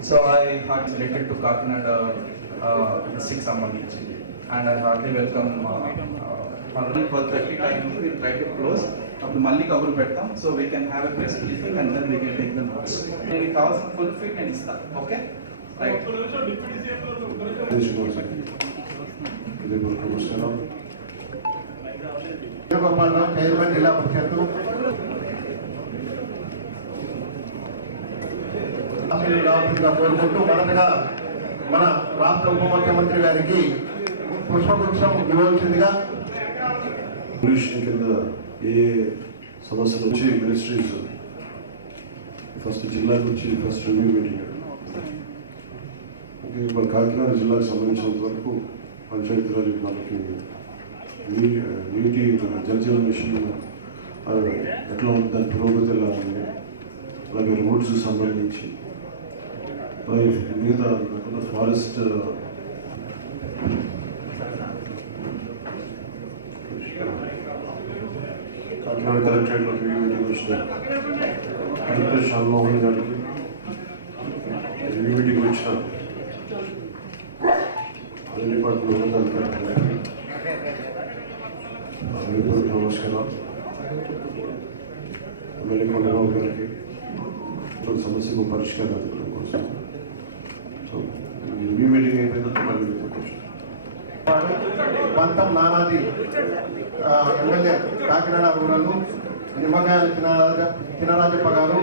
So I had related to Kakinada uh, district సంబంధించి and I hardly welcome పన్నెండు twelve thirty time we try to close అప్పుడు మళ్ళీ కబురు పెడతాం so we can have a press briefing and then we can take the notes మీకు కావాల్సిన full fit నేను ఇస్తాను ఓకే రైట్ నమస్కారం వేణుగోపాలరావు చైర్మన్ జిల్లా పరిషత్తు ఆశీర్వాదాలు రావాల్సిందిగా కోరుకుంటూ మొదటగా మన రాష్ట్ర ఉప ముఖ్యమంత్రి గారికి పుష్పగుచ్చం ఇవ్వాల్సిందిగా పొల్యూషన్ కింద ఏ సమస్యలు వచ్చి మినిస్ట్రీస్ ఫస్ట్ జిల్లా వచ్చి ఫస్ట్ రివ్యూ మీటింగ్ ఓకే మన కాకినాడ జిల్లాకు సంబంధించినంత వరకు పంచాయతీరాజ్ మనకి నీటి మన జలజీవన మిషన్ ఎట్లా ఉంది దాని పురోగతి ఎలా ఉంది? అలాగే రోడ్స్ సంబంధించి అలాగే మిగతా ఫారెస్ట్ కాకినాడ కలెక్టరేట్లో రివ్యూ మీటింగ్ వచ్చిన కలెక్టర్ శ్యామమోహన్ గారికి రివ్యూ మీటింగ్ వచ్చిన అన్ని డిపార్ట్మెంట్ ఉన్నతాధికారులకి అందరికీ నమస్కారం ఎమ్మెల్యే కొండబాబు గారికి ఒక సమస్యకు పరిష్కారం వెతకడం కోసం పంతం నానాది ఎమ్మెల్యే కాకినాడ రూరల్ నిమ్మకాయలు తినరాజ తినరాజప్ప గారు.